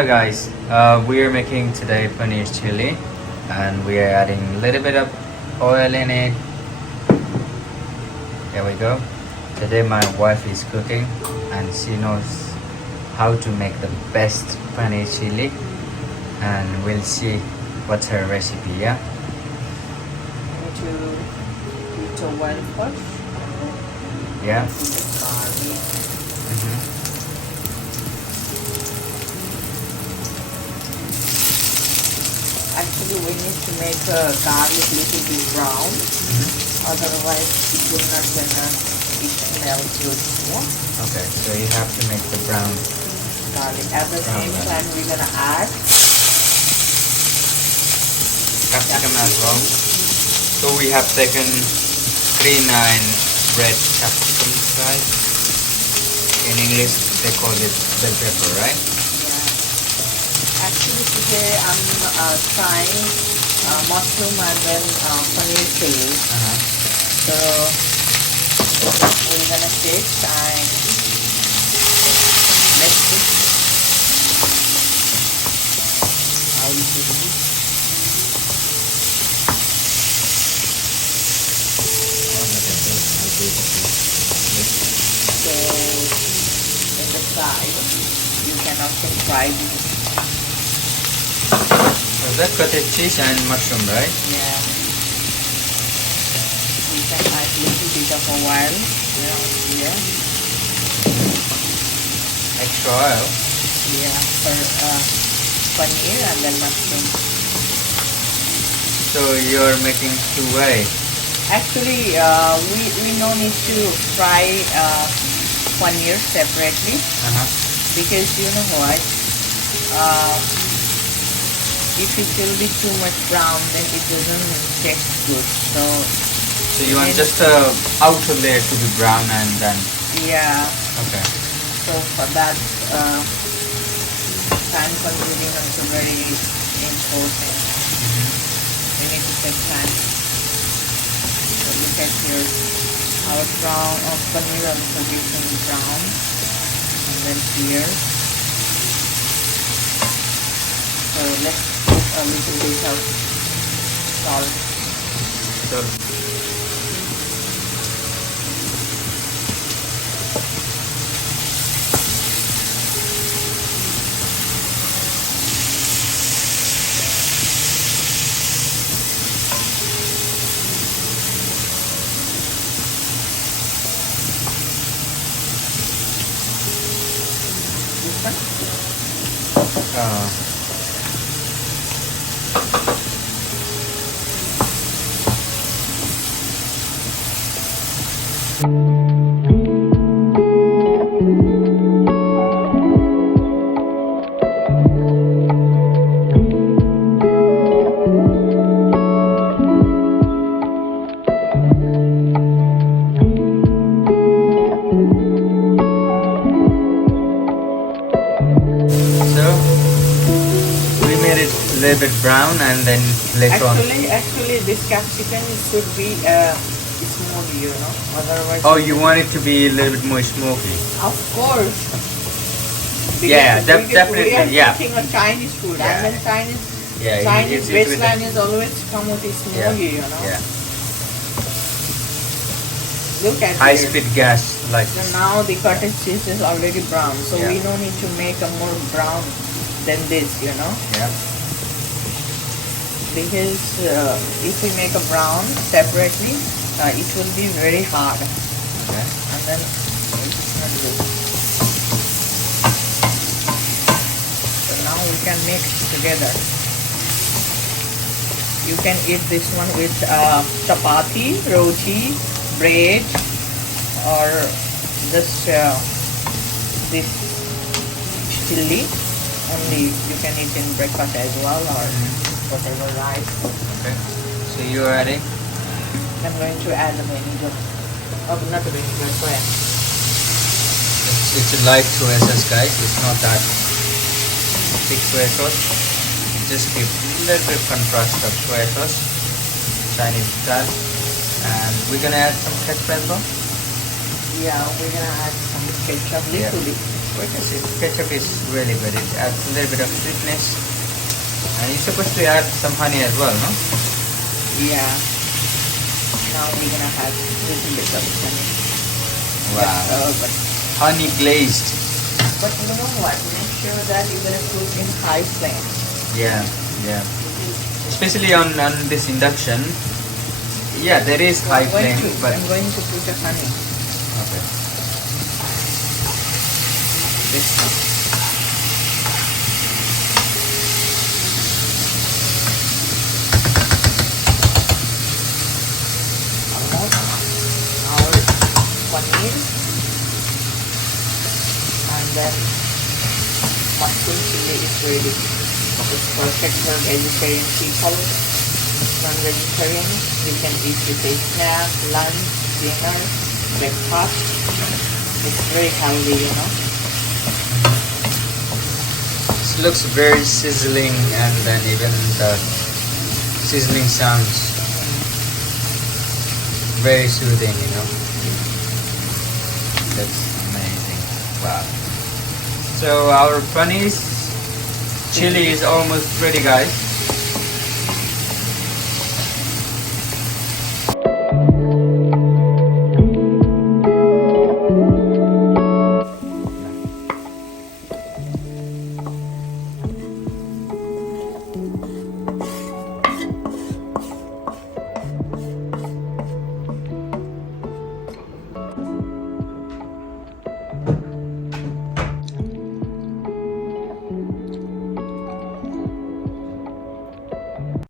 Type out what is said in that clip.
Hello guys, we are making today paneer chili and we are adding a little bit of oil in it. There we go. Today my wife is cooking and she knows how to make the best paneer chili, and we'll see what's her recipe. Yeah. Need to put oil first. Yeah. Put the garlic. Actually, we need to make garlic little bit brown. Otherwise, it will not gonna smell good. Yeah. Okay, so you have to make the brown Garlic. At the same time, we're gonna add capsicum as well. So we have taken 3 red capsicum right? In English they call it bell pepper, right? Yeah. Actually, today I'm trying mushroom and then paneer chili. So we're gonna take time. Let's see how it will be. So in the side, you can also fry it. So that cottage cheese and mushroom, right? Yeah. We can add little bit of oil here. Extra oil. Yeah, for paneer and then mushroom. So you're making 2 way. Actually, we no need to fry paneer separately because you know what? If it will be too much brown, then it doesn't taste good. So you want just the outer layer to be brown and then. Yeah. Okay. So for that, time consuming also very important. We need to take time. So look at here, our brown of paneer also became brown, and then here. So let's put a little bit of salt. So This one. a little bit brown and then later on. Actually, this capsicum should be smoky, you know. Otherwise. Oh, you want it to be a little bit more smoky. Of course. Yeah, definitely. We are Yeah. cooking a Chinese food, Yeah. and then Chinese it's baseline is always come with smoky, you know. Yeah. Look at High here. speed gas like. So now the cottage cheese is already brown, so Yeah. we don't need to make a more brown than this, you know. Yeah. Because if we make a brown separately, it will be very hard, Okay. and then it's not good. So now we can mix together. You can eat this one with chapati, roti, bread, or just this chili. Only you can eat in breakfast as well, or whatever rice. Okay. So you're adding. I'm going to add the vinegar. Oh, not the vinegar, soya. It's a light soy sauce, guys. It's not that thick soy sauce. Just give a little bit of contrast of soy sauce, Chinese style, and we're gonna add some ketchup as well. Yeah, we're gonna add some ketchup, little bit. Ketchup is really good. It adds a little bit of sweetness. And you're supposed to add some honey as well, no? Yeah. Now we're gonna have a little bit of honey. Wow. But Honey glazed. you know what? Make sure that you're gonna cook in high flame. Yeah, yeah. Especially on this induction. Yeah, there is high flame, but I'm going to put the honey. okay. This one. Almost. Now paneer. And then mushroom chili is ready. It's perfect for vegetarian people. Non-vegetarian, you can eat with a snack, lunch, dinner, breakfast. It's very healthy, you know. This looks very sizzling, and then even the sizzling sounds very soothing, you know. That's amazing. Wow. So our paneer chili is almost ready, guys.